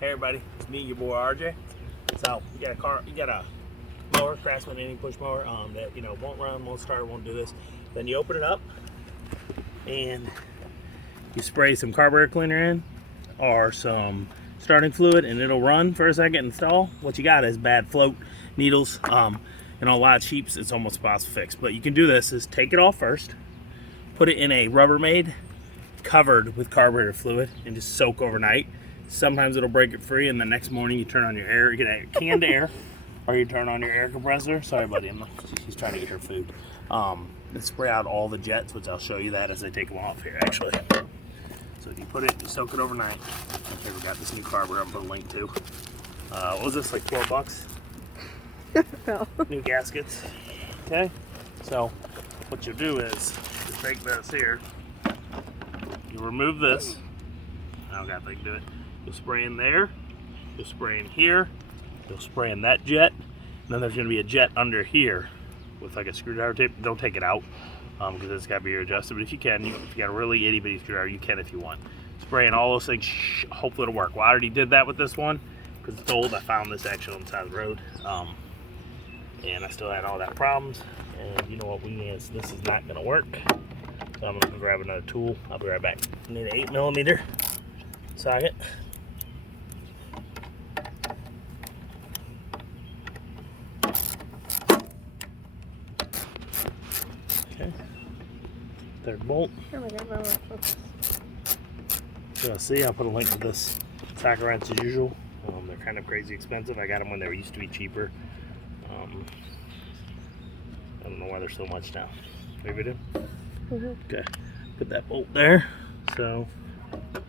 Hey everybody, it's me, your boy RJ. So you got a mower, Craftsman any push mower that won't run, won't start, won't do this. Then you open it up and you spray some carburetor cleaner in or some starting fluid, and it'll run for a second and stall. What you got is bad float needles, and a lot of cheaps. It's almost impossible to fix. But you can do this: is take it off first, put it in a Rubbermaid covered with carburetor fluid, and just soak overnight. Sometimes it'll break it free, and the next morning you turn on your air, you get canned air, or you turn on your air compressor. Sorry, buddy, he's trying to eat her food. And spray out all the jets, which I'll show you that as I take them off here, actually. So if you put it, you soak it overnight. Okay, we got this new carburetor I'm putting a link to. What was this, like 12 bucks? No. New gaskets. Okay, so what you'll do is you take this here, you remove this. I don't got anything to do it. You'll spray in there, you'll spray in here, you'll spray in that jet, and then there's going to be a jet under here with like a screwdriver tape. Don't take it out because it's got to be adjusted, but if you can, if you got a really itty bitty screwdriver, you can if you want. Spray in all those things, hopefully it'll work. Well, I already did that with this one because it's old. I found this actually on the side of the road, and I still had all that problems, and you know what means this is not going to work, so I'm going to grab another tool. I'll be right back. I need an 8mm socket. Okay. Third bolt. Oh my God, my focus. So see, I'll put a link to this socket wrench as usual. They're kind of crazy expensive. I got them when they used to be cheaper. I don't know why they're so much now. Maybe do. Okay. Put that bolt there. So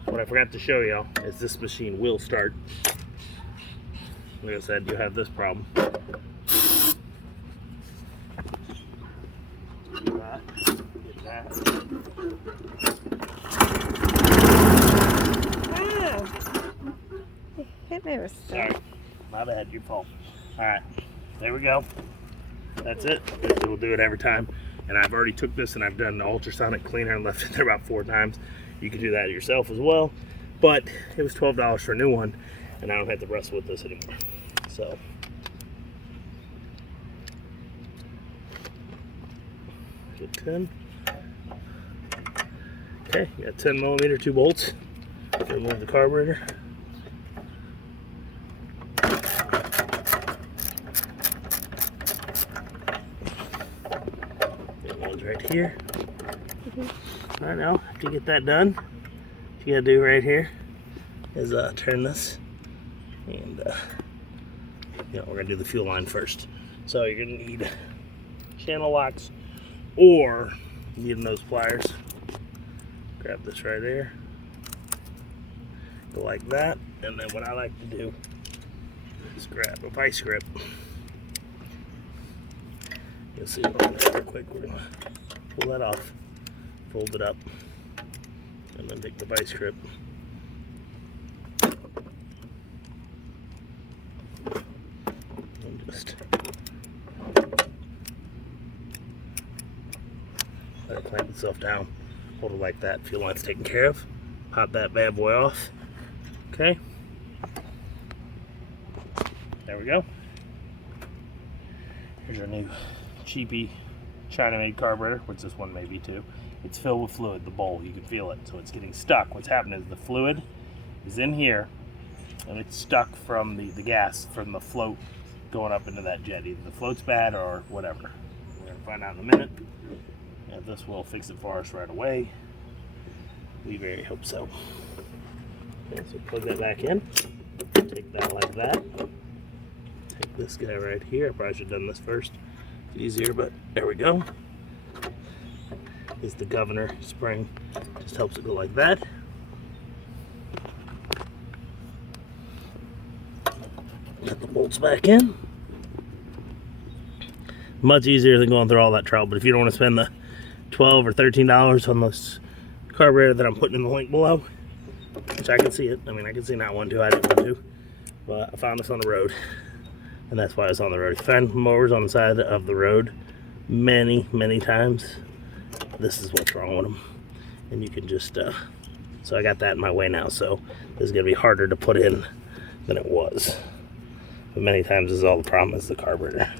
what I forgot to show y'all is this machine will start. Like I said, you have this problem. Get that. Hit me with stuff. Sorry, my bad, your fault. Alright, there we go. That's it. It will do it every time. And I've already took this and I've done the ultrasonic cleaner and left it there about 4 times. You can do that yourself as well. But it was $12 for a new one, and I don't have to wrestle with this anymore. So get 10. Okay, you got 10mm 2 bolts. Remove the carburetor. Right here. All right, now to get that done, what you gotta do right here is turn this, and we're gonna do the fuel line first. So you're gonna need channel locks, or you need those pliers. Grab this right there, go like that, and then what I like to do is grab a vice grip. You'll see it on there real quick. We're gonna pull that off, fold it up, and then take the vice grip. And just let it clamp itself down. Hold it like that. Fuel line's taken care of. Pop that bad boy off. Okay. There we go. Here's our new cheapy China-made carburetor, which this one may be too. It's filled with fluid, the bowl, you can feel it, so it's getting stuck. What's happening is the fluid is in here, and it's stuck from the gas, from the float going up into that jet. Either the float's bad or whatever. We're going to find out in a minute. And this will fix it for us right away. We very hope so. Okay, so plug that back in. Take that like that. Take this guy right here. I probably should have done this first. Easier, but there we go. Is the governor spring, just helps it go like that. Get the bolts back in. Much easier than going through all that trouble, but if you don't want to spend the $12 or $13 on this carburetor that I'm putting in the link below, which I can see it, I mean I can see not one too, I didn't want to, but I found this on the road. And that's why it's on the road. If you find mowers on the side of the road many times, this is what's wrong with them. And you can just, so I got that in my way now, so this is going to be harder to put in than it was. But many times is all the problem is the carburetor.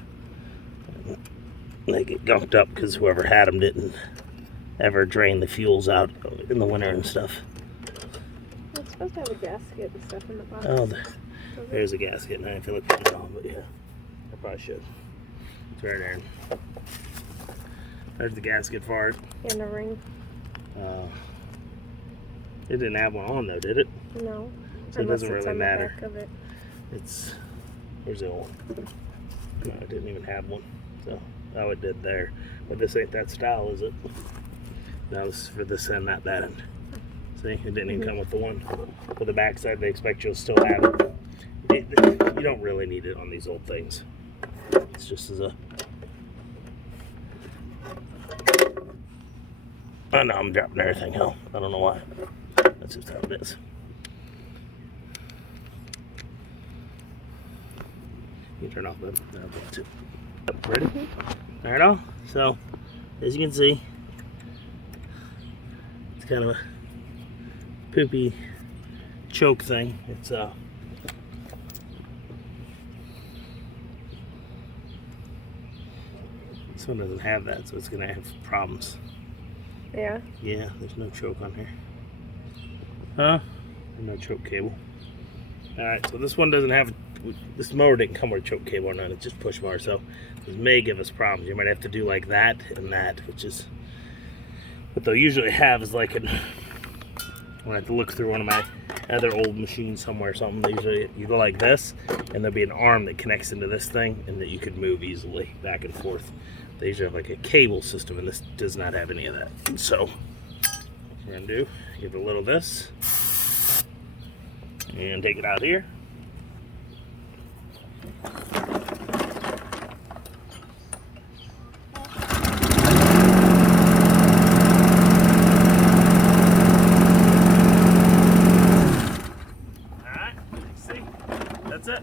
They get gunked up because whoever had them didn't ever drain the fuels out in the winter and stuff. It's supposed to have a gasket and stuff in the box. Oh, there's a gasket, and I feel like putting it on, but yeah, I probably should. It's right there. There's the gasket for it. And a ring. It didn't have one on though, did it? No. So it doesn't Unless it's really on the matter. back of it. It's, where's the old one? No, it didn't even have one. So, oh, it did there. But this ain't that style, is it? No, this is for this end, not that end. See, it didn't even come with the one. For the back side, they expect you'll still have it. You don't really need it on these old things. It's just as a... Oh no, I'm dropping everything. Hell, I don't know why. That's just how it is. You turn off the... That's it. Ready? Alright, all. So, as you can see, it's kind of a poopy choke thing. It's this one doesn't have that, so it's gonna have problems. Yeah. Yeah, there's no choke on here. Huh? No choke cable. Alright, so this one doesn't have, this mower didn't come with a choke cable or none, it's just push mower, so this may give us problems. You might have to do like that and that, which is what they'll usually have is like an, when I have to look through one of my other old machines somewhere or something, they usually, you go like this, and there'll be an arm that connects into this thing, and that you could move easily back and forth. They usually have like a cable system, and this does not have any of that. So, what we're gonna do, give it a little of this, and take it out here. That's it.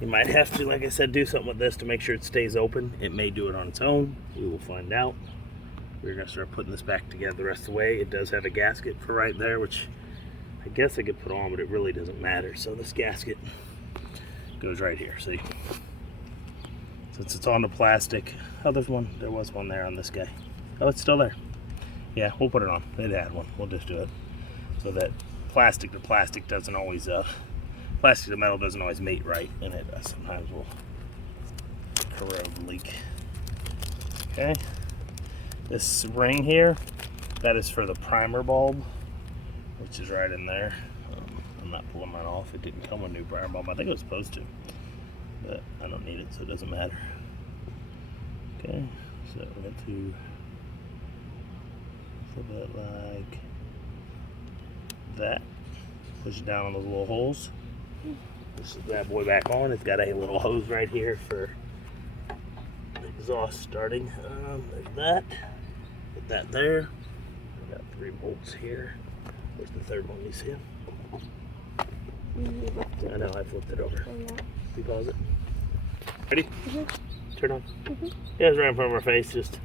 You might have to, like I said, do something with this to make sure it stays open. It may do it on its own. We will find out. We're going to start putting this back together the rest of the way. It does have a gasket for right there, which I guess I could put on, but it really doesn't matter. So this gasket goes right here, see? Since it's on the plastic. Oh, there was one there on this guy. Oh, it's still there. Yeah, we'll put it on. It had one. We'll just do it. So that plastic to plastic doesn't always plastic to metal doesn't always mate right, and it sometimes will corrode, leak. Okay, this ring here, that is for the primer bulb, which is right in there. I'm not pulling mine off. It didn't come with a new primer bulb. I think it was supposed to, but I don't need it, so it doesn't matter. Okay, so we're going to flip it like that. Push it down on those little holes. Push this bad boy back on. It's got a little hose right here for the exhaust starting. There's that. Put that there. I got 3 bolts here. Where's the third one? You see him? I know, I flipped it over. You pause it. Ready? Mm-hmm. Turn on. Mm-hmm. Yeah, it's right in front of our face. Just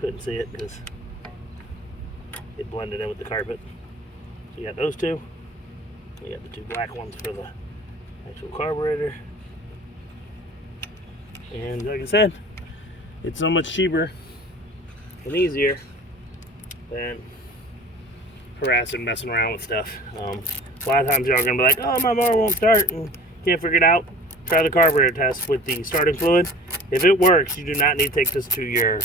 couldn't see it because it blended in with the carpet. So you got those two. You got the 2 black ones for the actual carburetor. And like I said, it's so much cheaper and easier than harassing, messing around with stuff. A lot of times y'all are gonna be like, oh, my mower won't start and can't figure it out. Try the carburetor test with the starting fluid. If it works, you do not need to take this to your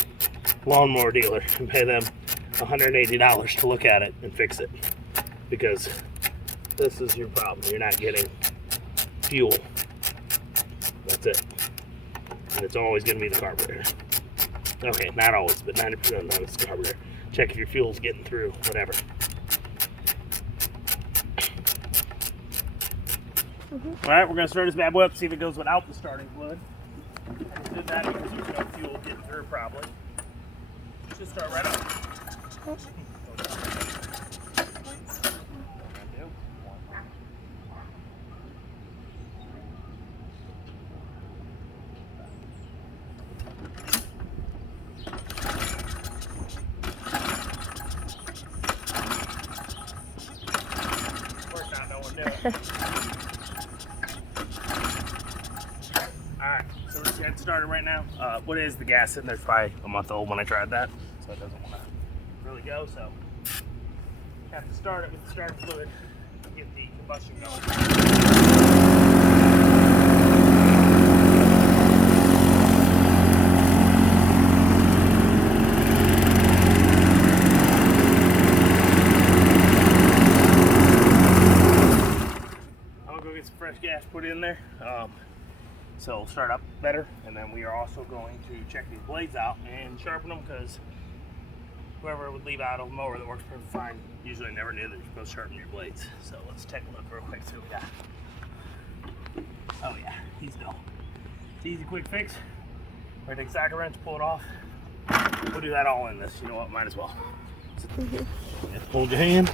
lawnmower dealer and pay them $180 to look at it and fix it, because this is your problem. You're not getting fuel. That's it. And it's always going to be the carburetor. Okay, not always, but 90% of the time it's the carburetor. Check if your fuel's getting through, whatever. Alright, we're going to start this bad boy up, see if it goes without the starting fluid. I just did that because there's no fuel getting through probably. Should start right up. That'll do it. Alright, so we're just getting started right now. What is the gas in there's probably a month old when I tried that, so it doesn't want to really go. So have to start it with the starter fluid to get the combustion going. Fresh gas put in there, so it'll start up better. And then we are also going to check these blades out and sharpen them, because whoever would leave out a mower that works perfectly fine usually never knew that you're supposed to sharpen your blades. So let's take a look real quick, see what we got. Oh yeah, he's done. It's easy, quick fix. We're gonna take a socket wrench, pull it off. We'll do that all in this. You know what? Might as well. You have to hold your hand.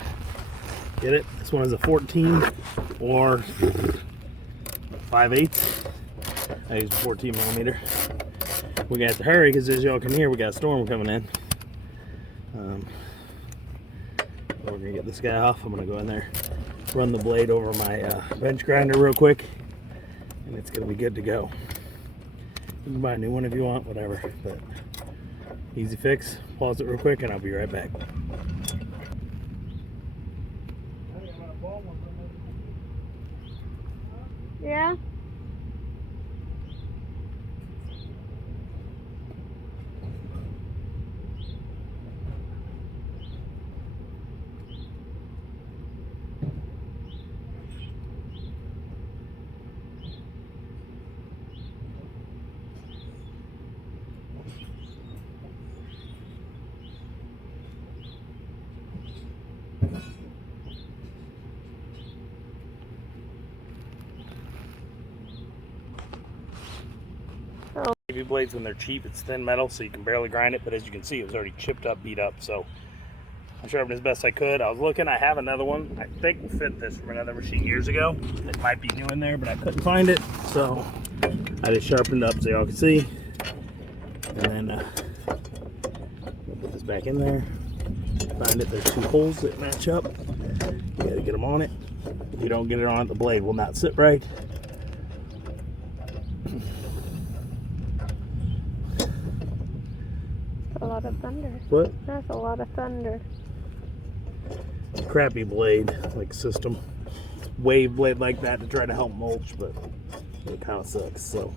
Get it? This one is a 14 or 5/8. I use a 14 millimeter. We got to hurry because, as y'all can hear, we got a storm coming in. We're gonna get this guy off. I'm gonna go in there, run the blade over my bench grinder real quick, and it's gonna be good to go. You can buy a new one if you want, whatever. But easy fix. Pause it real quick, and I'll be right back. Yeah. AV blades, when they're cheap, it's thin metal, so you can barely grind it. But as you can see, it was already chipped up, beat up. So I sharpened as best I could. I was looking. I have another one. I think will fit this from another machine years ago. It might be new in there, but I couldn't find it, so I just sharpened up so y'all can see. And then put this back in there. Find it. There's two holes that match up. You gotta get them on it. If you don't get it on it, the blade will not sit right. A lot of thunder. What? That's a lot of thunder. Crappy blade, like system. Wave blade like that to try to help mulch, but it kind of sucks, so.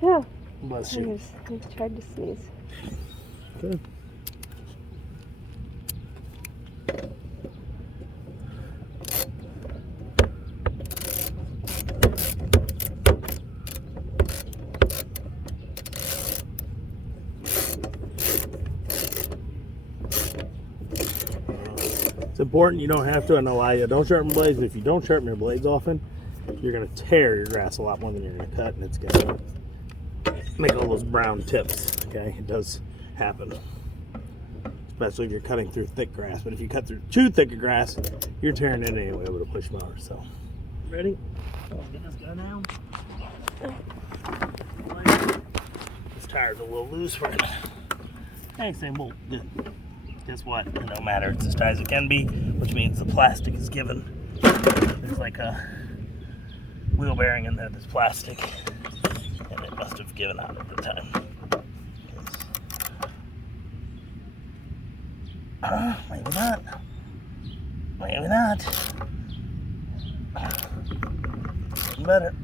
Yeah. Bless you. I tried to sneeze. Good. It's important. You don't have to. I know I don't sharpen blades, but if you don't sharpen your blades often, you're going to tear your grass a lot more than you're going to cut, and it's going to make all those brown tips. Okay, it does happen, especially if you're cutting through thick grass. But if you cut through too thick of grass, you're tearing it anyway with a push mower. So, ready? Get this guy down. This tire's a little loose for it. Hey, same bolt. Good. Guess what? It don't matter. It's as tight as it can be, which means the plastic is given. There's like a wheel bearing in there that's plastic, and it must have given out at the time. Maybe not. Maybe not. Getting better.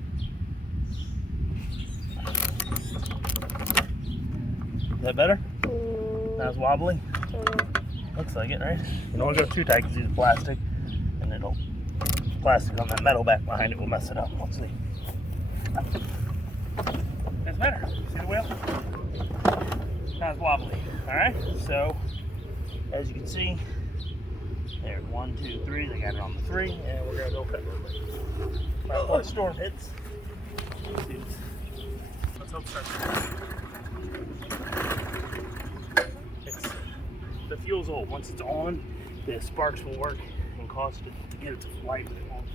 Is that better? Not as wobbly? Looks like it, right? You don't want to go too tight because it's plastic, and it'll plastic on that metal back behind it will mess it up. Let's see. That's better. See the wheel? Not as wobbly. All right. So as you can see, there's 1, 2, 3. They got it on the 3, and we're gonna go cut real quick. Right before the storm hits. Let's hope it starts. The fuel's old. Once it's on, the sparks will work and cause it to get it to flight, but it won't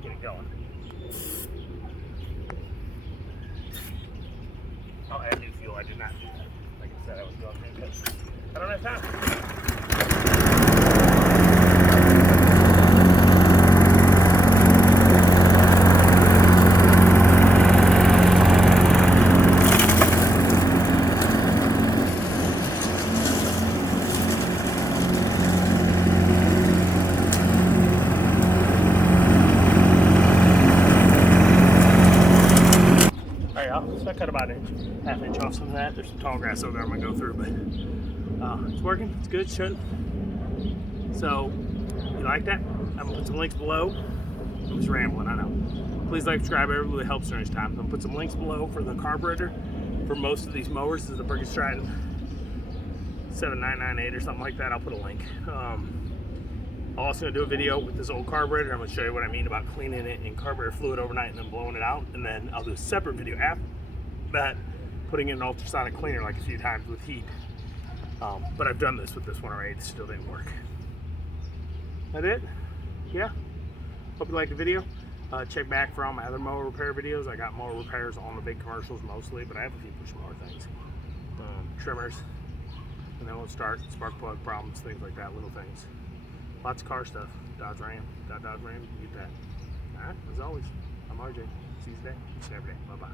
get it going. I'll add new fuel. I did not do that. Like I said I was going to because I don't have time. So I cut about an inch, half inch off some of that. There's some tall grass over there I'm gonna go through, but it's working, it's good, shouldn't. So, you like that? I'm gonna put some links below. I'm just rambling, I know. Please like, subscribe, it really helps during this time. I'm gonna put some links below for the carburetor for most of these mowers. This is the Briggs Stratton 7998 or something like that. I'll put a link. I'm also gonna do a video with this old carburetor. I'm gonna show you what I mean about cleaning it in carburetor fluid overnight and then blowing it out. And then I'll do a separate video after that, putting in an ultrasonic cleaner like a few times with heat. But I've done this with this one already. It still didn't work. That it? Yeah. Hope you liked the video. Check back for all my other mower repair videos. I got mower repairs on the big commercials mostly, but I have a few push mower things. Trimmers, and then we'll start spark plug problems, things like that, little things. Lots of car stuff. Dodge Ram, you get that. All right, as always, I'm RJ. See you today, each and every day. Bye-bye.